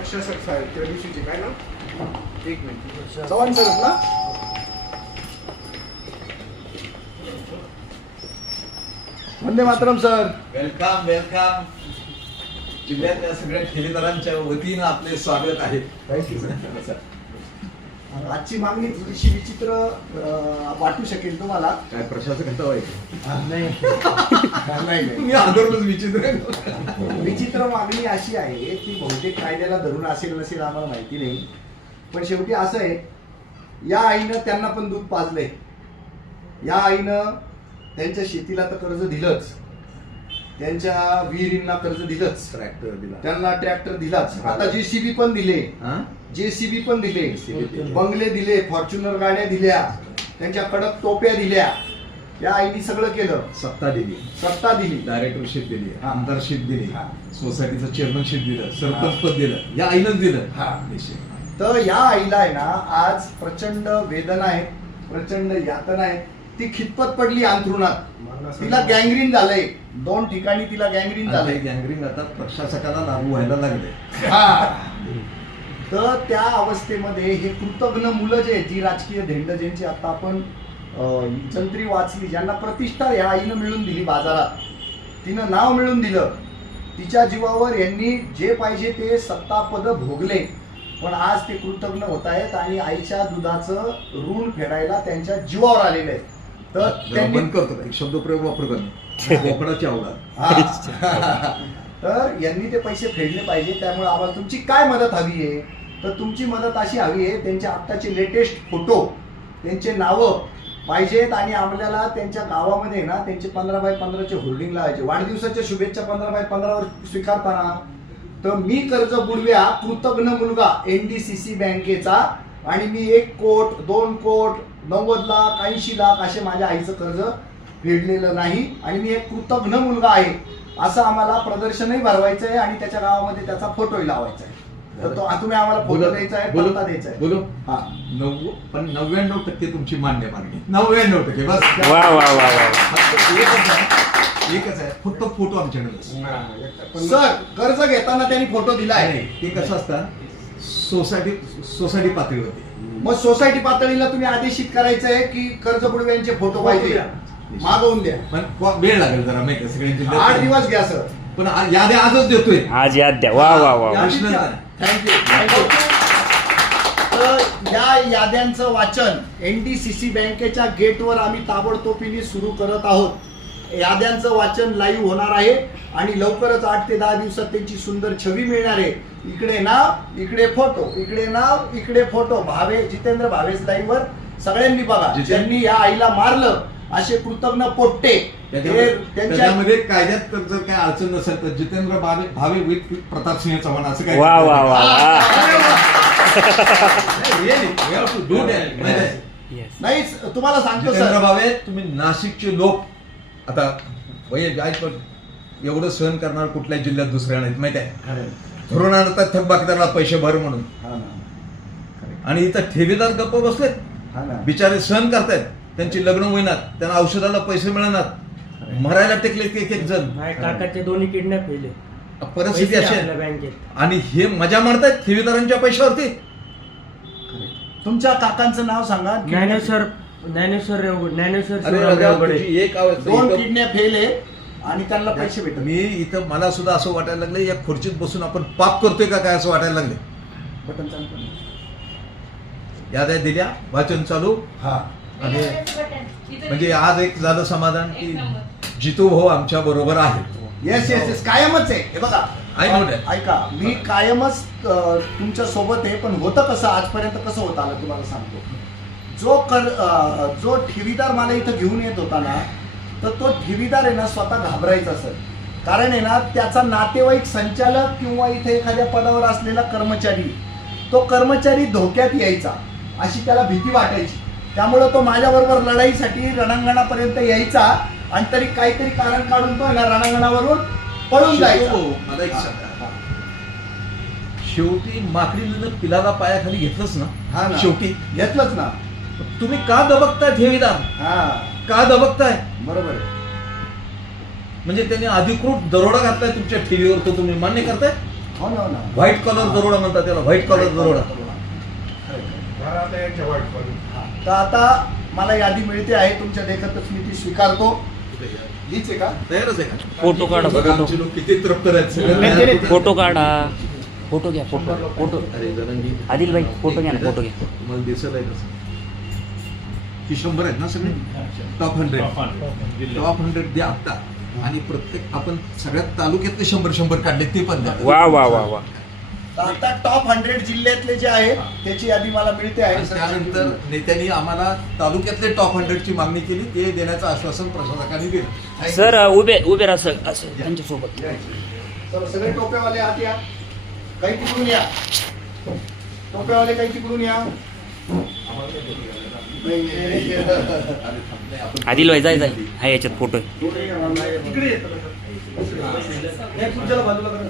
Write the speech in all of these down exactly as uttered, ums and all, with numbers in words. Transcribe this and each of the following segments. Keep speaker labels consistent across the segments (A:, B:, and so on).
A: प्रशासक साहेब त्या दिवशीचे काय ना एक मिनिट चव्हाण सर ना Vande Mataram sir.
B: Welcome welcome. जिल्ह्यातल्या सगळ्या ठेवीदारांच्या वतीनं आपले स्वागत आहे.
A: Thank you sir. आजची मागणी थोडीशी विचित्र वाटू शकेल तुम्हाला.
B: काय प्रशासक आता व्हायचं
A: नाही नाही
B: तुम्ही आदरच विचित्र.
A: विचित्र मागणी अशी आहे की बहुतेक कायद्याला धरून असेल नसेल आम्हाला माहिती नाही, पण शेवटी असं आहे, या आईनं त्यांना पण दूध पाजलंय. या आईनं त्यांच्या शेतीला तर कर्ज दिलंच, त्यांच्या विहिरींना कर्ज दिलंच,
B: ट्रॅक्टर दिला,
A: त्यांना ट्रॅक्टर दिलाच, आता जेसीबी पण दिले, जेसीबी पण दिले, बंगले दिले, फॉर्च्युनर गाड्या दिल्या, त्यांच्या कडक टोप्या दिल्या. या आईनी सगळं केलं.
B: सत्ता दिली,
A: सत्ता दिली,
B: डायरेक्टरशिप दिली,
A: हा.
B: आमदारशिप दिली,
A: हा.
B: सोसायटीचं चेअरमनशिप दिलं, सरपंच पद दिलं, या आईनंच दिलं.
A: हा. तर या आईला आहे ना आज प्रचंड वेदना आहेत, प्रचंड यातना आहेत. ती खितपत पडली अंथरुणात, तिला गँग्रीन झालंय. दोन ठिकाणी तिला गँग्रीन झालंय.
B: गँग्रीन आता प्रशासकाला लागू व्हायला लागले.
A: हा. तर त्या अवस्थेमध्ये हे कृतज्ञ मुलं जे जी राजकीय धेंड ज्यांची आता आपण जंत्री वाचली, ज्यांना प्रतिष्ठा या आईनं मिळून दिली, बाजारात तिनं नाव मिळून दिलं, तिच्या जीवावर यांनी जे पाहिजे ते सत्तापद भोगले, पण आज ते कृतज्ञ होत आहेत आणि आईच्या दुधाचं ऋण फेडायला त्यांच्या जीवावर आलेले आहेत. तर त्यांनी
B: बंद करतो एक शब्दप्रयोग वापर करणे, बोकडाची अवलाद.
A: तर यांनी ते पैसे फेडले पाहिजे. त्यामुळे आम्हाला तुमची काय मदत हवी आहे, तर तुमची मदत अशी हवी आहे, त्यांचे आत्ताचे लेटेस्ट फोटो, त्यांचे नावं पाहिजेत आणि आपल्याला त्यांच्या गावामध्ये ना त्यांचे पंधरा बाय पंधराचे होल्डिंग लावायचे. वाढदिवसाच्या शुभेच्छा पंधरा बाय पंधरावर स्वीकारताना तर मी कर्ज बुडव्या कृतज्ञ मुलगा एनडीसीसी बँकेचा आणि मी एक कोट दोन कोट नव्वद लाख ऐंशी लाख असे माझ्या आईचं कर्ज फेडलेलं नाही आणि मी एक कृतज्ञ मुलगा आहे असं आम्हाला प्रदर्शनही भरवायचं आहे आणि त्याच्या गावामध्ये त्याचा फोटोही लावायचा आहे. तर तो तुम्ही आम्हाला फोटो द्यायचा आहे, पत्ता द्यायचा आहे.
B: बोलो.
A: हा.
B: नव्वद पण नव्याण्णव टक्के तुमची मान्य मागणी, नव्याण्णव टक्के बस.
C: वा वा वा वा.
B: फक्त एकच आहे, एकच आहे, फक्त फोटो आमच्याकडे.
A: सर कर्ज घेताना त्यांनी फोटो दिलाय.
B: ते कसं असतं सोसायटी सोसायटी पातळीवरती.
A: मग सोसायटी पातळीला तुम्ही आदेशित करायचं आहे की कर्ज बुडव्यांचे फोटो पाहिजे, मागवून द्या.
B: पण वेळ लागेल जरा माहिती सगळ्यांची.
A: आठ दिवस घ्या सर.
B: पण आ- याद्या आजच देतोय.
C: आज याद द्या. वा वा वा.
B: प्रश्न नाही.
A: Thank you thank you. तर या याद्यांचं वाचन एनडीसीसी बँकेच्या गेटवर आम्ही ताबडतोबीने सुरू करत आहोत. याद्यांचं वाचन लाईव्ह होणार आहे आणि लवकरच आठ ते दहा दिवसात त्यांची सुंदर छवी मिळणार आहे. इकडे नाव, इकडे फोटो, इकडे नाव, इकडे फोटो. भावे जितेंद्र भावेश लाईव्हवर सगळ्यांनी बघा. ज्यांनी या आईला मारलं असे कृतज्ञ पोट्टे हे त्यांच्या
B: त्याच्यामध्ये कायद्यात तर जर काय अडचण नसेल तर जितेंद्र भावे भावे विथ प्रताप सिंह चव्हाण असं काय.
C: वा वा वा.
A: नाही तुम्हाला सांगतो
B: जितेंद्र
A: सर,
B: भावे, तुम्ही नाशिकचे लोक आता वय एवढं सहन करणार कुठल्या जिल्ह्यात दुसऱ्या नाहीत माहिती आहे. धरून आणतात थकबाकीदाराला पैसे भर म्हणून, आणि इथं ठेवीदार गप्प बसलेत, बिचारे सहन करतायत, त्यांची लग्न होईनात, त्यांना औषधाला पैसे मिळणार, मरायला टेकलेत एक एक जण.
D: काकाचे दोन्ही किडनॅप केले,
B: परिस्थिती अशी आहे.
D: बँकेत
B: आणि हे मजा मारतायत ठेवीदारांच्या पैशावरती.
A: तुमच्या काकांचं नाव सांगा.
D: ज्ञानेश्वर ज्ञानेश्वर रेवगड ज्ञानेश्वर
B: अरे
D: शिवराम
B: राजा,
D: रेवगडे.
B: तुझी एक आवाज
A: दोन
B: इथं-
A: किडनॅप फेले आणि त्यांना पैसे भेटले.
B: मी इथं मला सुद्धा असं वाटायला लागलं या खुर्चीत बसून आपण पाप करतोय का काय असं वाटायला लागले.
A: बटन चालू कर.
B: याद्या दिल्या, वाचन चालू.
A: हा.
B: आणि म्हणजे आज एक झालं समाधान की जितू भाऊ आमच्या बरोबर आहे.
A: येस येस येस कायमच आहे. हे बघा
B: I know that.
A: ऐका, मी कायमच अं, तुमच्या सोबत आहे. पण होतं कसं, आजपर्यंत कसं होतं आलं तुम्हाला सांगतो. जो कर अं, जो ठेवीदार मला इथं घेऊन येत होता ना, तर तो ठेवीदार आहे ना स्वतः घाबरायचा सर. कारण आहे ना त्याचा नातेवाईक संचालक किंवा इथे एखाद्या पदावर असलेला कर्मचारी, तो कर्मचारी धोक्यात यायचा अशी त्याला भीती वाटायची. त्यामुळं तो माझ्याबरोबर लढाईसाठी रणांगणापर्यंत यायचा आणि तरी काहीतरी कारण काढून तो ना रणांगणावरून पळून जायचा.
B: मला एक सांगा, शेवटी माकडीनं पिलाला पायाखाली घेतलंच
A: हा
B: ना,
A: ना.
B: शेवटी
A: घेतलंच ना.
B: तुम्ही का दबकताय ठेवीदार,
A: हा
B: का दबकताय?
A: बरोबर आहे.
B: म्हणजे त्यांनी अधिकृत दरोडा घातलाय तुमच्या ठेवीवर, तो तुम्ही मान्य करताय?
A: हो ना हो ना
B: व्हाईट कॉलर दरोडा म्हणतात त्याला, व्हाईट कॉलर दरोडा.
A: तर आता मला यादी मिळते आहे तुमच्या देखतच मी ती स्वीकारतो. हीच आहे का?
B: तयारच आहे का?
C: फोटो काढा,
B: बघा
C: फोटो.
B: आमचे लोक किती तृप्त आहेत सगळे.
C: फोटो काढा, फोटो घ्या, फोटो फोटो
B: अरे जरांगी,
C: आदिल भाई फोटो घ्या ना, फोटो घ्या.
B: तुम्हाला दिसत आहे कसं ही शंभर आहेत ना सगळे टॉप हंड्रेड टॉप हंड्रेड द्या आता. आणि प्रत्येक आपण सगळ्यात तालुक्यातले शंभर शंभर काढले ते पण द्या.
C: वा वा वा वा.
A: तर आता टॉप हंड्रेड जिल्ह्यातले जे आहेत त्याची यादी मला मिळते
B: आणि
A: आहे.
B: त्यानंतर नेत्यांनी आम्हाला तालुक्यातले टॉप हंड्रेडची मागणी केली, ते देण्याचं आश्वासन प्रशासकांनी दिलं.
C: सर उभे उभे राहा सर असं त्यांच्यासोबत.
A: चला सगळे टोप्यावाले आत या, काही तिकडून या. टोप्यावाले काही तिकडून या. नाही, नाही, नाही.
C: आदिल भाई जाय जाय हा याच्यात फोटो आहे.
A: इकडे येतं. नाही, खुर्च्याला बाजूला करा.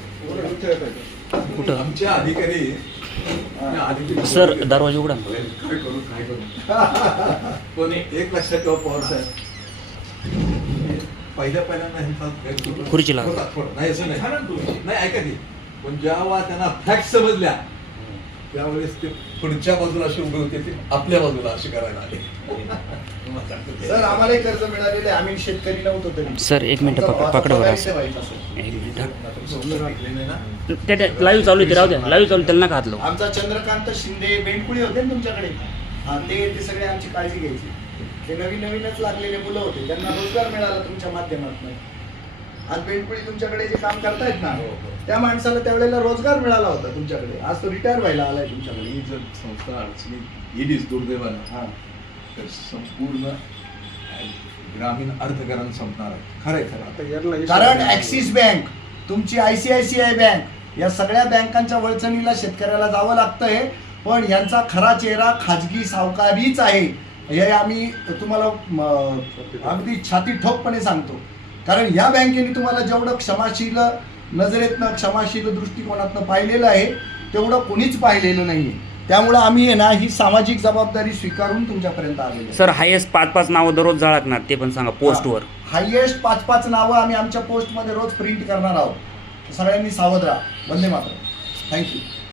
C: कुठं
B: आमचे अधिकारी त्या अधिकारी-
C: सर दरवाजा उघडा.
B: काय करू काय करू कोणी एक लक्षात ठेवा पवार साहेब, पहिल्या पहिल्यांदा ह्यांचा गैरसमज
C: खुर्चीला.
B: होता थोडा. नाही असं नाही नाही ऐका की, पण जेव्हा त्यांना फॅक्ट समजल्या त्यावेळेस ते पुढच्या बाजूला असे उभे होते, ते आपल्या बाजूला असे करायला आले.
A: सर आम्हालाही कर्ज मिळालेलं आहे, आम्ही शेतकरी नव्हतो तरी.
C: सर एक मिनिट पकड पकडा बरं असं.
A: व्हायचं असेल.
C: एक मिनिट त्या लाईव्ह चालू आहे, ते राहू द्या. लाईव्ह चालू त्याला नका हात लावू.
A: आमचा चंद्रकांत शिंदे बेंडकुळी होते ना तुमच्याकडे, हा ते ते सगळे आमची काळजी घ्यायची. ते नवीन नवीनच लागलेले मुलं होते, त्यांना रोजगार मिळाला तुमच्या माध्यमातून. आज बेंडकुळी तुमच्याकडे जे काम करतायत ना, त्या माणसाला त्यावेळेला रोजगार मिळाला होता तुमच्याकडे. आज तो रिटायर व्हायला आलाय तुमच्याकडे.
B: ही जर संस्था अडचणीत गेलीच दुर्दैवानं,
A: हा
B: तर संपूर्ण ग्रामीण अर्थकारण संपणार आहे. खरंय खरं.
A: कारण ऍक्सिस बँक, तुमची आयसीआयसीआय बँक, या सगळ्या बँकांच्या वळचणीला शेतकऱ्याला जावं लागतंय. पण यांचा खरा चेहरा खाजगी सावकारीच आहे, हे आम्ही तुम्हाला म, अगदी छाती ठोकपणे सांगतो. कारण या बँकेने तुम्हाला जेवढं क्षमाशील नजरेतनं, क्षमाशील दृष्टिकोनातनं पाहिलेलं आहे, तेवढं कोणीच पाहिलेलं नाहीये. त्यामुळं आम्ही आहे ना, ही सामाजिक जबाबदारी स्वीकारून तुमच्यापर्यंत आलेलो.
C: सर हायेस्ट पाच पाच नावं दररोज झळकणार, ते पण सांगा पोस्टवर.
A: हायएस्ट पाच पाच नावं आम्ही आमच्या पोस्टमध्ये रोज प्रिंट करणार आहोत. सगळ्यांनी सावध राहा. वंदे मातरम. थँक्यू.